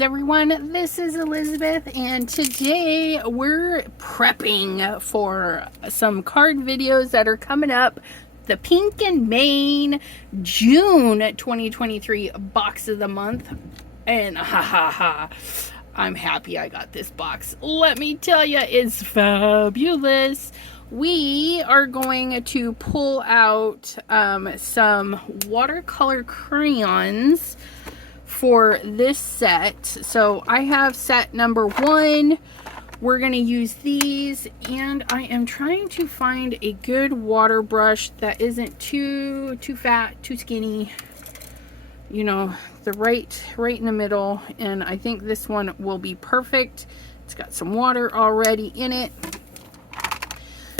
Greetings everyone, this is Elizabeth and today we're prepping for some card videos that are coming up. The Pink and Main June 2023 box of the month, and I'm happy I got this box. Let me tell you, it's fabulous. We are going to pull out some watercolor crayons for this set. So I have set number 1. We're going to use these, and I am trying to find a good water brush that isn't too fat, too skinny, you know, the right in the middle. And I think this one will be perfect. It's got some water already in it.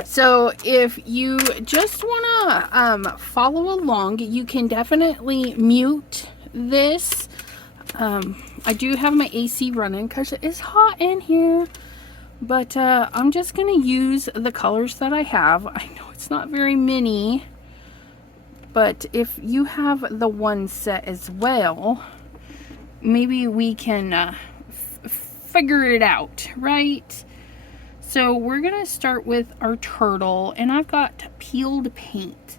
So if you just want to follow along, you can definitely mute this. I do have my AC running because it is hot in here, but I'm just going to use the colors that I have. I know it's not very many, but if you have the one set as well, maybe we can figure it out, right? So we're going to start with our turtle, and I've got peeled paint.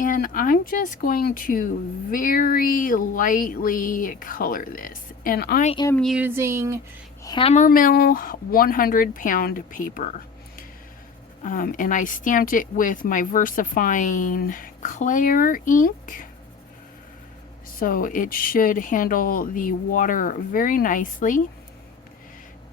And I'm just going to very lightly color this. And I am using Hammermill 100-pound paper. And I stamped it with my VersaFine Clair ink. So it should handle the water very nicely.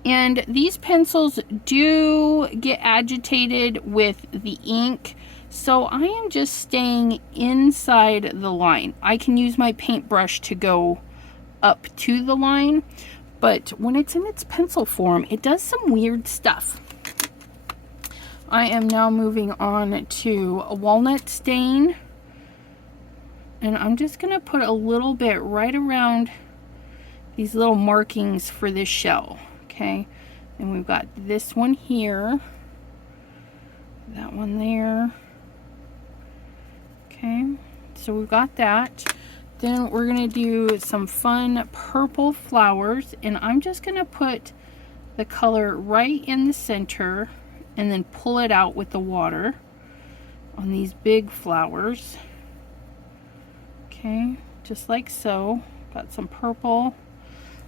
And these pencils do get agitated with the ink. So I am just staying inside the line. I can use my paintbrush to go up to the line, but when it's in its pencil form, it does some weird stuff. I am now moving on to a walnut stain, and I'm just going to put a little bit right around these little markings for this shell. Okay, and we've got this one here, that one there. Okay, so we've got that. Then we're going to do some fun purple flowers, and I'm just going to put the color right in the center and then pull it out with the water on these big flowers. Okay, just like so. Got some purple.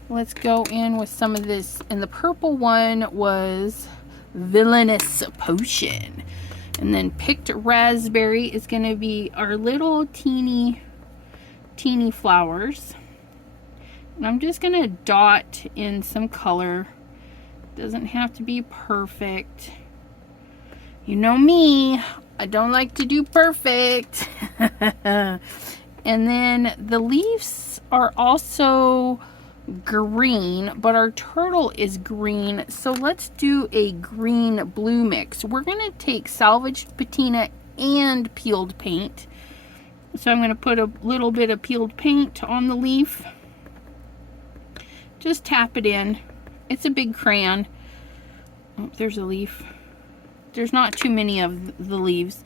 Let's go in with some of this, and the purple one was Villainous Potion. And then picked raspberry is going to be our little teeny flowers. And I'm just going to dot in some color. Doesn't have to be perfect. You know me, I don't like to do perfect. And then the leaves are also green, but our turtle is green, so let's do a green blue mix. We're going to take salvaged patina and peeled paint, so I'm going to put a little bit of peeled paint on the leaf. Just tap it in. It's a big crayon. Oh, there's a leaf. There's not too many of the leaves.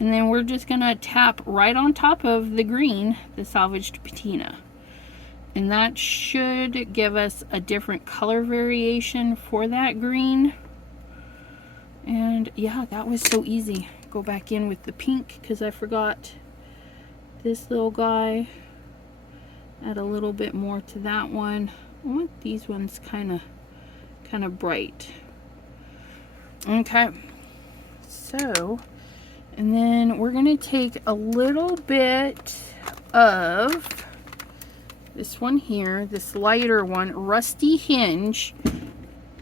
And then we're just going to tap right on top of the green, the salvaged patina. And that should give us a different color variation for that green. And yeah, that was so easy. Go back in with the pink because I forgot this little guy. Add a little bit more to that one. I want these ones kind of bright. Okay. So, and then we're going to take a little bit of this one here, this lighter one, Rusty Hinge,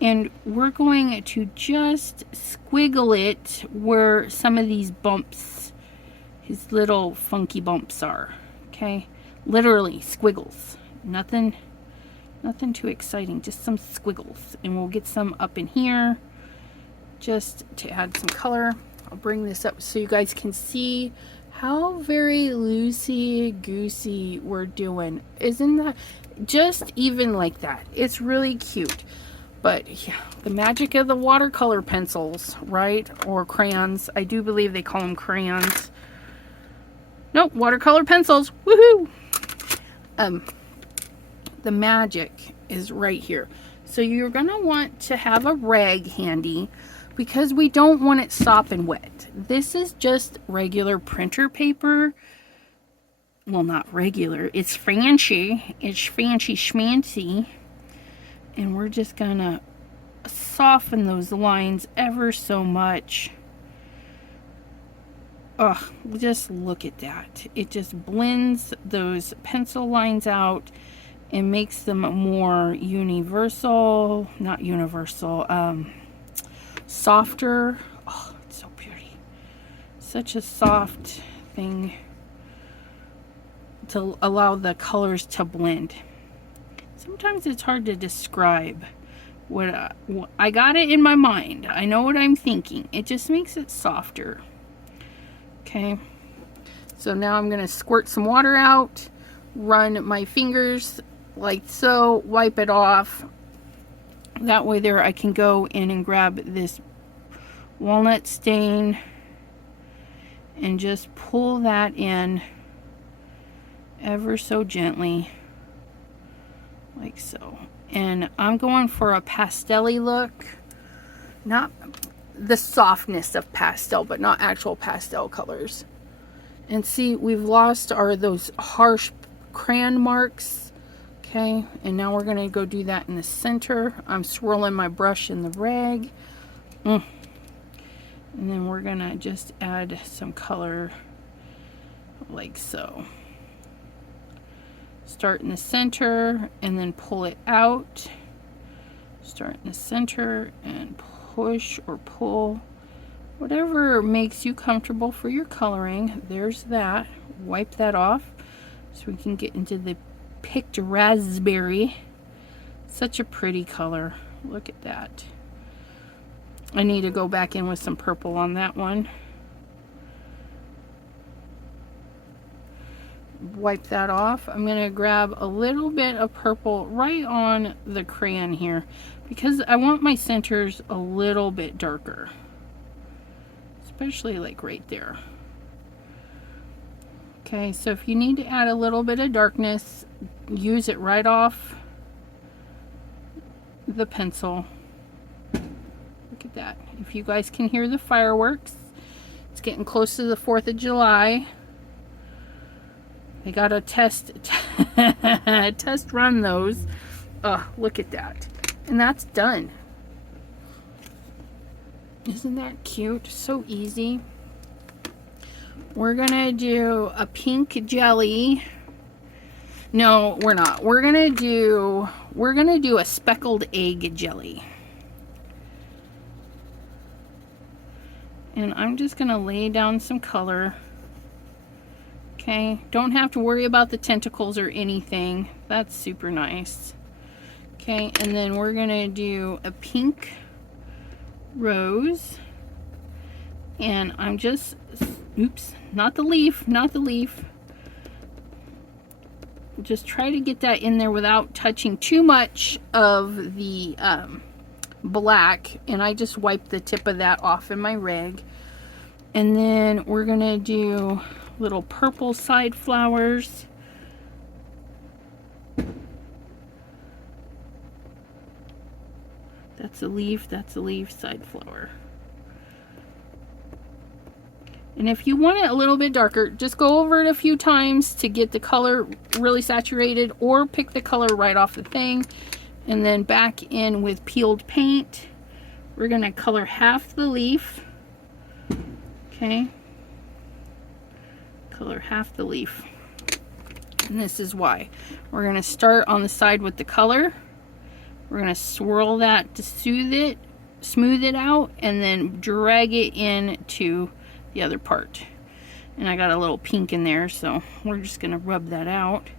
and we're going to just squiggle it where some of these bumps, his little funky bumps are. Okay, literally squiggles. Nothing too exciting, just some squiggles. And we'll get some up in here just to add some color. I'll bring this up so you guys can see how very loosey-goosey we're doing. Isn't that just even like that? It's really cute. But yeah, the magic of the watercolor pencils, right? Or crayons. I do believe they call them crayons. Nope, watercolor pencils. Woohoo! The magic is right here. So you're going to want to have a rag handy because we don't want it sopping wet. This is just regular printer paper. Well, not regular. It's fancy. It's fancy schmancy. And we're just going to soften those lines ever so much. Oh, just look at that. It just blends those pencil lines out and makes them more universal, not universal, softer. Oh, it's so pretty. Such a soft thing to allow the colors to blend. Sometimes it's hard to describe what I got it in my mind. I know what I'm thinking. It just makes it softer. Okay, so now I'm going to squirt some water out, run my fingers like so, wipe it off. That way there I can go in and grab this walnut stain and just pull that in ever so gently, like so. And I'm going for a pastel-y look, not the softness of pastel, but not actual pastel colors. And see, we've lost those harsh crayon marks. Okay, and now we're gonna go do that in the center. I'm swirling my brush in the rag. And then we're gonna just add some color like so. Start in the center and then pull it out. Start in the center and push or pull, whatever makes you comfortable for your coloring. There's that. Wipe that off so we can get into the picked raspberry. Such a pretty color. Look at that. I need to go back in with some purple on that one. Wipe that off. I'm going to grab a little bit of purple right on the crayon here because I want my centers a little bit darker, especially like right there. Okay, so if you need to add a little bit of darkness, use it right off the pencil. Look at that. If you guys can hear the fireworks, it's getting close to the 4th of July. I gotta test run those. Look at that. And that's done. Isn't that cute? So easy. We're gonna do a pink jelly. No, we're not. We're gonna do a speckled egg jelly. And I'm just gonna lay down some color. Okay, don't have to worry about the tentacles or anything. That's super nice. Okay, and then we're gonna do a pink rose. And I'm just, oops, not the leaf, not the leaf. Just try to get that in there without touching too much of the black. And I just wiped the tip of that off in my rag. And then we're gonna do little purple side flowers. That's a leaf, side flower. And if you want it a little bit darker, just go over it a few times to get the color really saturated, or pick the color right off the thing. And then back in with peeled paint. We're gonna color half the leaf. Okay. Color half the leaf. And this is why. We're going to start on the side with the color. We're going to swirl that to soothe it, smooth it out, and then drag it into the other part. And I got a little pink in there, so we're just going to rub that out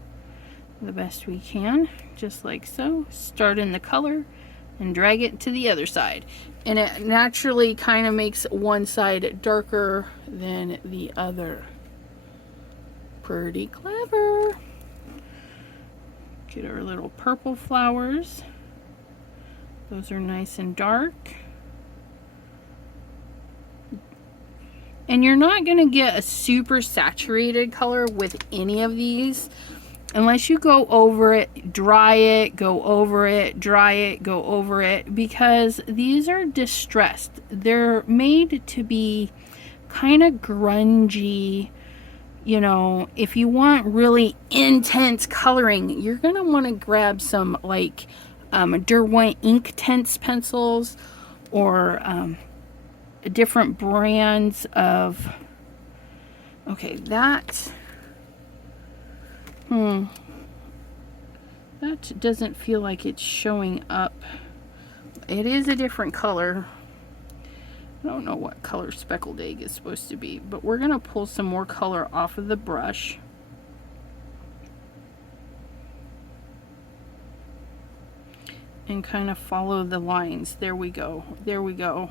the best we can, just like so. Start in the color and drag it to the other side. And it naturally kind of makes one side darker than the other. Pretty clever. Get our little purple flowers. Those are nice and dark. And you're not going to get a super saturated color with any of these. unless you go over it, dry it, go over it, dry it, go over it, because these are distressed. They're made to be kind of grungy. You know, if you want really intense coloring, you're going to want to grab some like Derwent Inktense pencils, or different brands of, okay, that doesn't feel like it's showing up. It is a different color. I don't know what color speckled egg is supposed to be, but we're going to pull some more color off of the brush. And kind of follow the lines. There we go. There we go.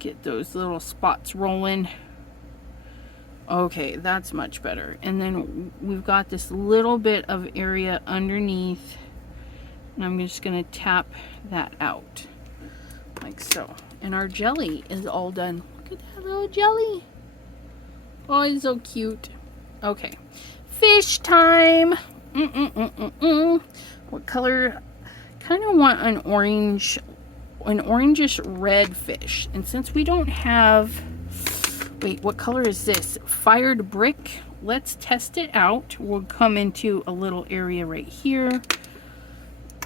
Get those little spots rolling. Okay, that's much better. And then we've got this little bit of area underneath, and I'm just going to tap that out like so. And our jelly is all done. Look at that little jelly. Oh, it's so cute. Okay, fish time. What color? Kind of want an orange, an orangish red fish. And since we don't have, wait, what color is this? Fired brick. Let's test it out. We'll come into a little area right here,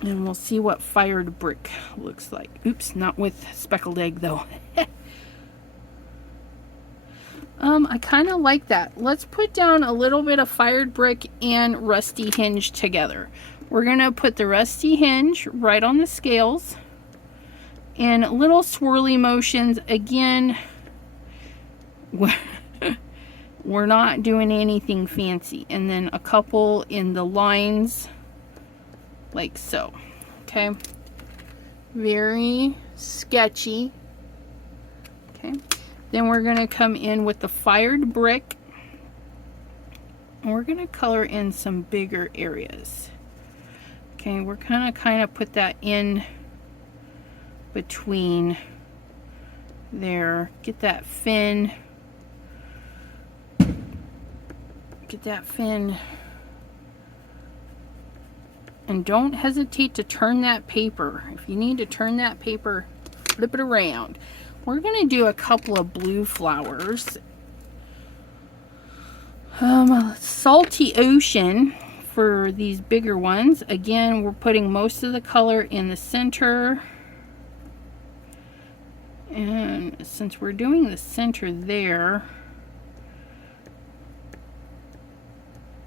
and we'll see what fired brick looks like. Oops, not with speckled egg though. I kind of like that. Let's put down a little bit of fired brick and rusty hinge together. We're gonna put the rusty hinge right on the scales, and little swirly motions. Again, we're not doing anything fancy. And then a couple in the lines like so. Okay, very sketchy. Okay, then we're going to come in with the fired brick, and we're going to color in some bigger areas. Okay, we're kind of put that in between there. Get that fin. Get that fin. And don't hesitate to turn that paper. If you need to turn that paper, flip it around. We're going to do a couple of blue flowers. Salty ocean for these bigger ones. Again, we're putting most of the color in the center. And since we're doing the center there,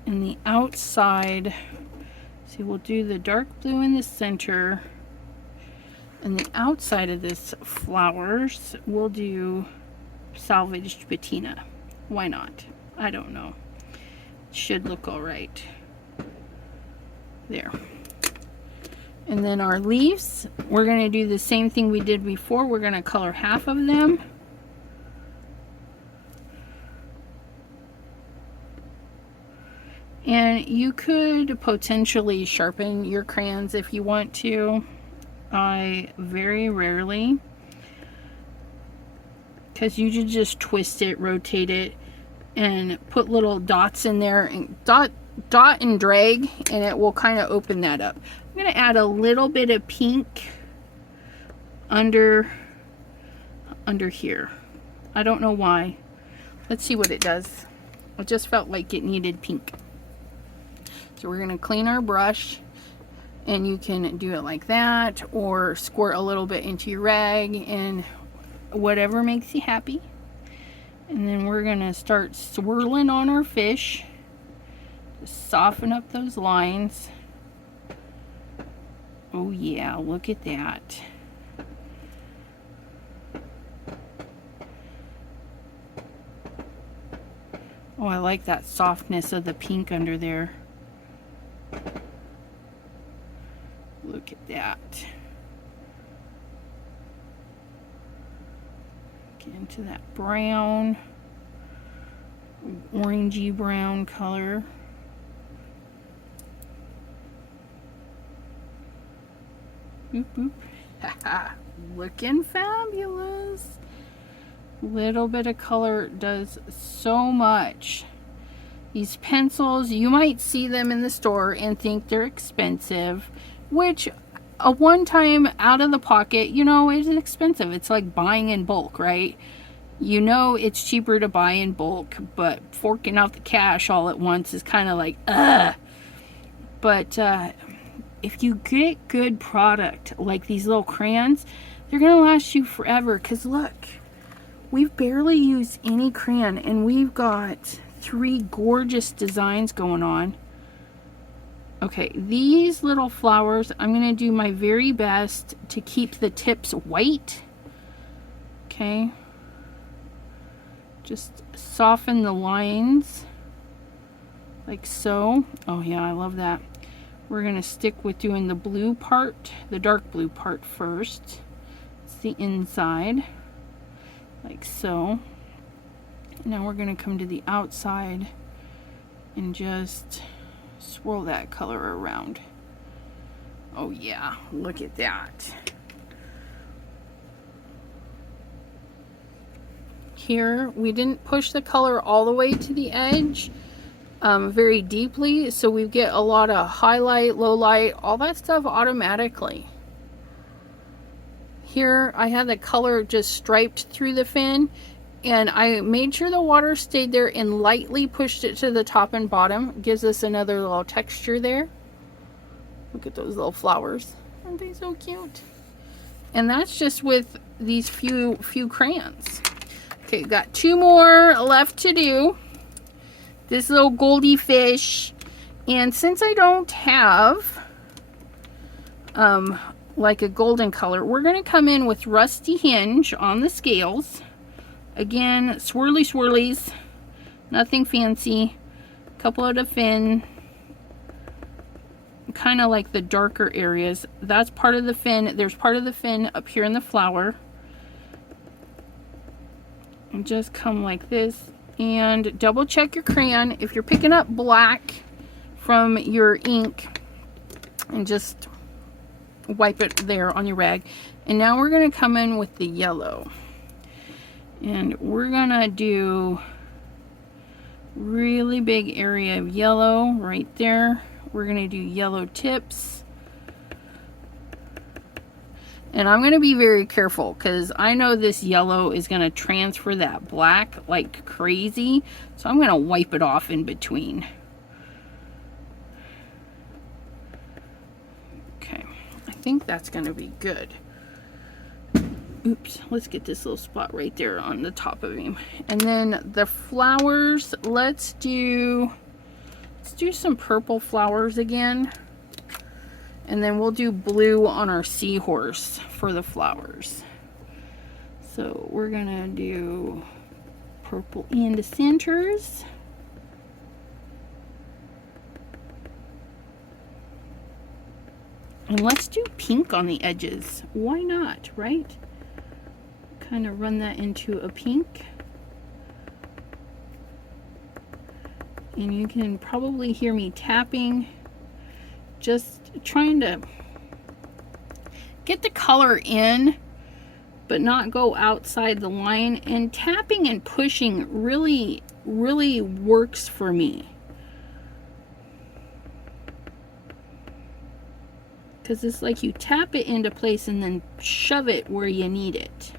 and the outside, see, we'll do the dark blue in the center, and the outside of this flowers we'll do salvaged patina. Why not? I don't know. It should look all right. There. And then our leaves, we're going to do the same thing we did before. We're going to color half of them. And you could potentially sharpen your crayons if you want to. I very rarely, because you should just twist it, rotate it, and put little dots in there, and dot and drag, and it will kind of open that up. I'm going to add a little bit of pink under here. I don't know why. Let's see what it does. I just felt like it needed pink. So we're going to clean our brush, and you can do it like that, or squirt a little bit into your rag, and whatever makes you happy. And then we're going to start swirling on our fish. Just soften up those lines. Oh yeah, look at that. Oh, I like that softness of the pink under there. Look at that. Get into that brown, orangey brown color. Boop, boop. Haha, looking fabulous. Little bit of color does so much. These pencils, you might see them in the store and think they're expensive, which a one-time out of the pocket, you know, it's expensive. It's like buying in bulk, right? You know it's cheaper to buy in bulk, but forking out the cash all at once is kind of like, ugh. But if you get good product, like these little crayons, they're going to last you forever. Because look, we've barely used any crayon, and we've got 3 gorgeous designs going on. Okay, these little flowers, I'm going to do my very best to keep the tips white. Okay. Just soften the lines like so. Oh yeah, I love that. We're going to stick with doing the blue part, the dark blue part first. It's the inside, like so. Now we're going to come to the outside and just swirl that color around. Oh yeah, look at that. Here, we didn't push the color all the way to the edge very deeply, so we get a lot of highlight, low light, all that stuff automatically. Here, I had the color just striped through the fin, and I made sure the water stayed there and lightly pushed it to the top and bottom. It gives us another little texture there. Look at those little flowers. Aren't they so cute? And that's just with these few crayons. Okay, got 2 more left to do. This little goldie fish. And since I don't have like a golden color, we're going to come in with Rusty Hinge on the scales. Again, swirly swirlies. Nothing fancy. A couple of the fin. Kind of like the darker areas. That's part of the fin. There's part of the fin up here in the flower. And just come like this, and double check your crayon if you're picking up black from your ink, and just wipe it there on your rag. And now we're going to come in with the yellow, and we're going to do really big area of yellow right there. We're going to do yellow tips. And I'm going to be very careful because I know this yellow is going to transfer that black like crazy. So I'm going to wipe it off in between. Okay, I think that's going to be good. Oops, let's get this little spot right there on the top of him. And then the flowers, let's do some purple flowers again. And then we'll do blue on our seahorse for the flowers. So we're gonna do purple in the centers. And let's do pink on the edges. Why not, right? Kind of run that into a pink. And you can probably hear me tapping, just trying to get the color in but not go outside the line. And tapping and pushing really works for me, because it's like you tap it into place and then shove it where you need it,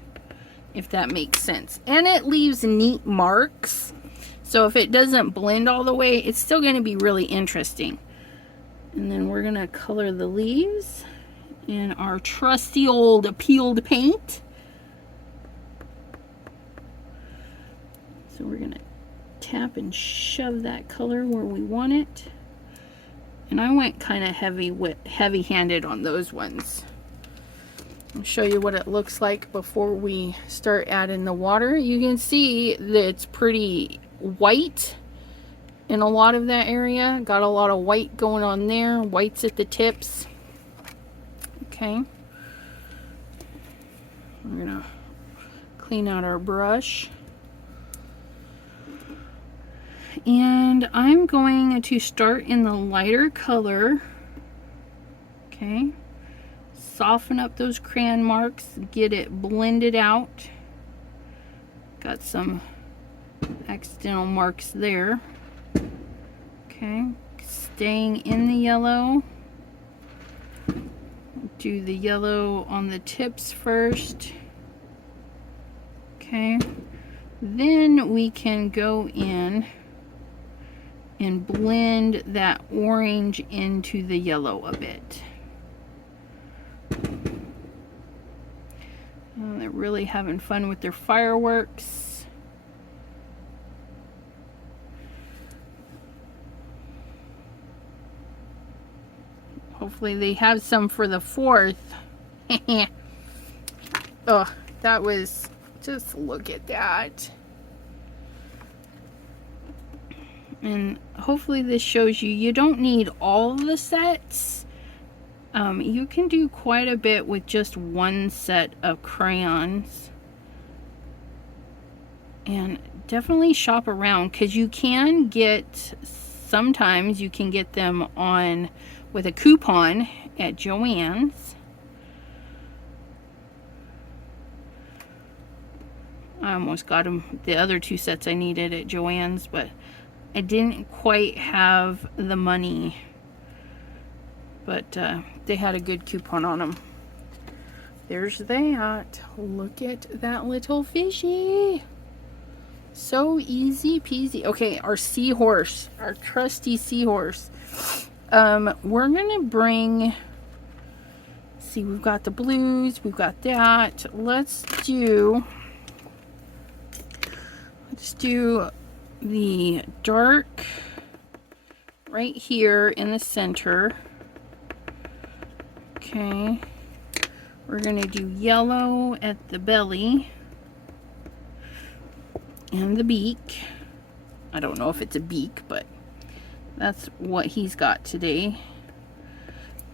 if that makes sense. And it leaves neat marks, so if it doesn't blend all the way, it's still going to be really interesting. And then we're going to color the leaves in our trusty old peeled paint. So we're going to tap and shove that color where we want it. And I went kind of heavy-handed on those ones. I'll show you what it looks like before we start adding the water. You can see that it's pretty white in a lot of that area. Got a lot of white going on there. Whites at the tips. Okay. We're gonna clean out our brush. And I'm going to start in the lighter color. Okay. Soften up those crayon marks. Get it blended out. Got some accidental marks there. Okay, staying in the yellow. Do the yellow on the tips first. Okay, then we can go in and blend that orange into the yellow a bit. They're really having fun with their fireworks. Hopefully they have some for the 4th. Oh, that was, just look at that. And hopefully this shows you, you don't need all the sets. You can do quite a bit with just one set of crayons. And definitely shop around, because you can get, sometimes you can get them on with a coupon at Joann's. I almost got them, the other 2 sets I needed at Joann's, but I didn't quite have the money. But they had a good coupon on them. There's that. Look at that little fishy. So easy peasy. Okay, our seahorse, our trusty seahorse. We're gonna bring, see, we've got the blues, we've got that. Let's do the dark right here in the center. Okay, we're gonna do yellow at the belly and the beak. I don't know if it's a beak, but that's what he's got today.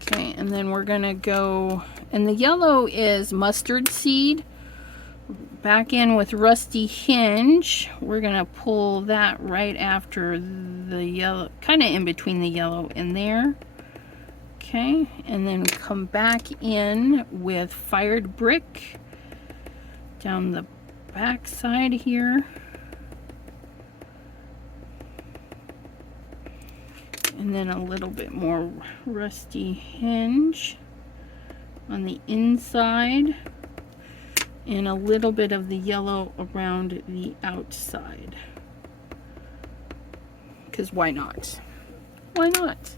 Okay, and then we're gonna go, and the yellow is mustard seed. Back in with rusty hinge. We're gonna pull that right after the yellow, kind of in between the yellow and there. Okay, and then come back in with fired brick down the back side here. And then a little bit more rusty hinge on the inside, and a little bit of the yellow around the outside. Because why not? Why not?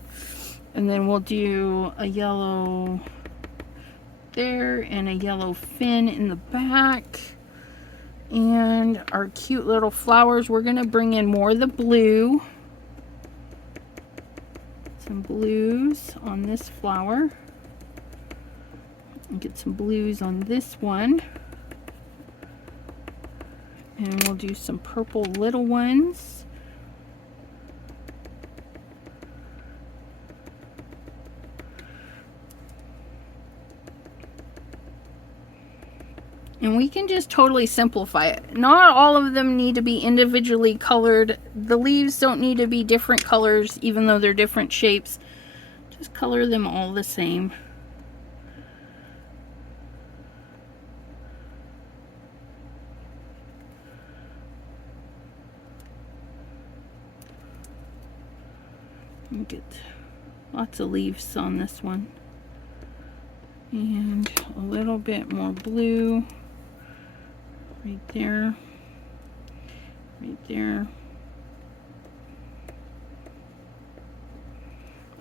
And then we'll do a yellow there and a yellow fin in the back. And our cute little flowers, we're gonna bring in more of the blue. Some blues on this flower. And get some blues on this one. And we'll do some purple little ones. And we can just totally simplify it. Not all of them need to be individually colored. The leaves don't need to be different colors, even though they're different shapes. Just color them all the same. And get lots of leaves on this one. And a little bit more blue. Right there, right there.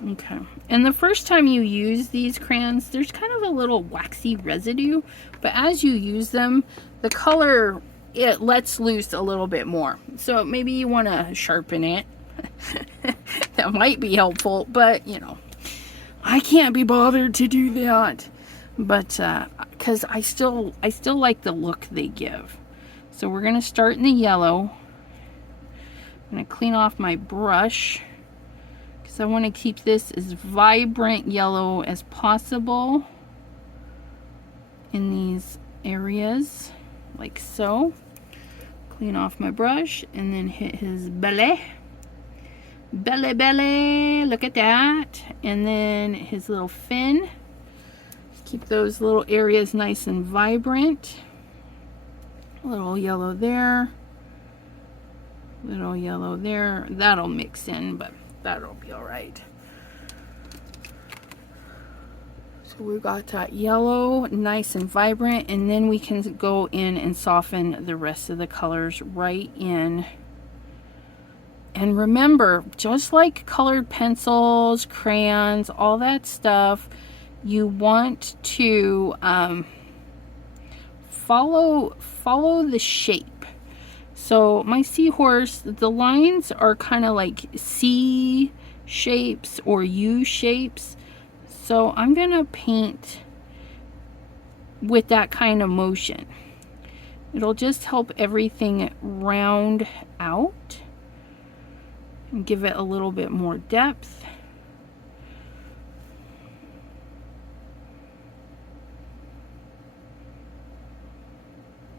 Okay, and the first time you use these crayons, there's kind of a little waxy residue, but as you use them, the color, it lets loose a little bit more. So maybe you want to sharpen it. That might be helpful, but you know, I can't be bothered to do that. But because I still like the look they give. So we're gonna start in the yellow. I'm gonna clean off my brush because I want to keep this as vibrant yellow as possible in these areas, like so. Clean off my brush and then hit his belly. Belly, look at that. And then his little fin. Keep those little areas nice and vibrant. A little yellow there. Little yellow there. That'll mix in, but that'll be all right. So we got that yellow, nice and vibrant, and then we can go in and soften the rest of the colors right in. And remember, just like colored pencils, crayons, all that stuff, you want to follow the shape. So my seahorse, the lines are kind of like C shapes or U shapes. So I'm going to paint with that kind of motion. It'll just help everything round out and give it a little bit more depth.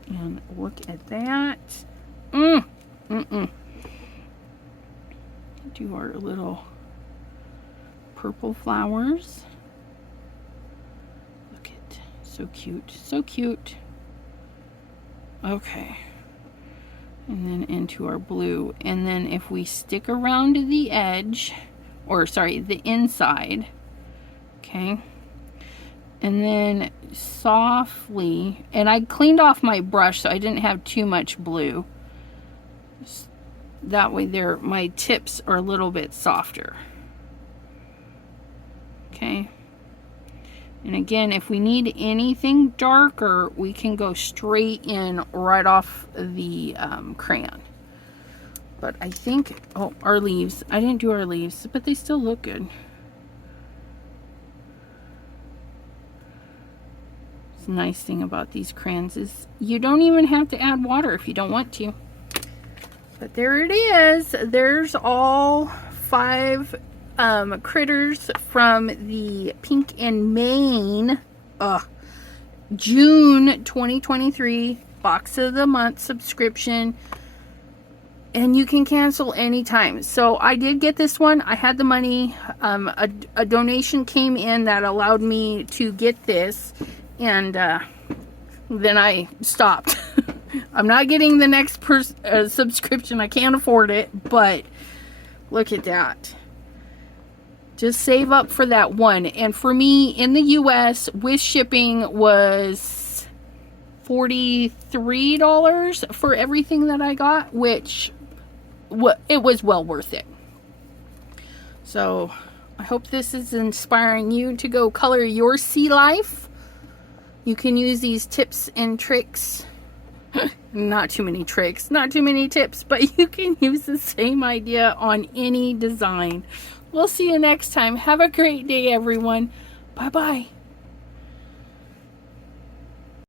And look at that. Do our little purple flowers. Look at, so cute, so cute. Okay, and then into our blue, and then if we stick around the edge, or sorry, the inside, okay, and then softly, and I cleaned off my brush so I didn't have too much blue. That way there, my tips are a little bit softer. Okay, and again, if we need anything darker, we can go straight in right off the crayon. But I think, oh, our leaves, I didn't do our leaves, but they still look good. The nice thing about these crayons is you don't even have to add water if you don't want to. But there it is. There's all 5 critters from the Pink and Main June 2023 box of the month subscription, and you can cancel anytime. So I did get this one. I had the money. A donation came in that allowed me to get this, and then I stopped. I'm not getting the next subscription. I can't afford it, but look at that. Just save up for that one. And for me, in the US, with shipping, was $43 for everything that I got, which it was well worth it. So I hope this is inspiring you to go color your sea life. You can use these tips and tricks. Not too many tricks, not too many tips, but you can use the same idea on any design. We'll see you next time. Have a great day, everyone. Bye-bye.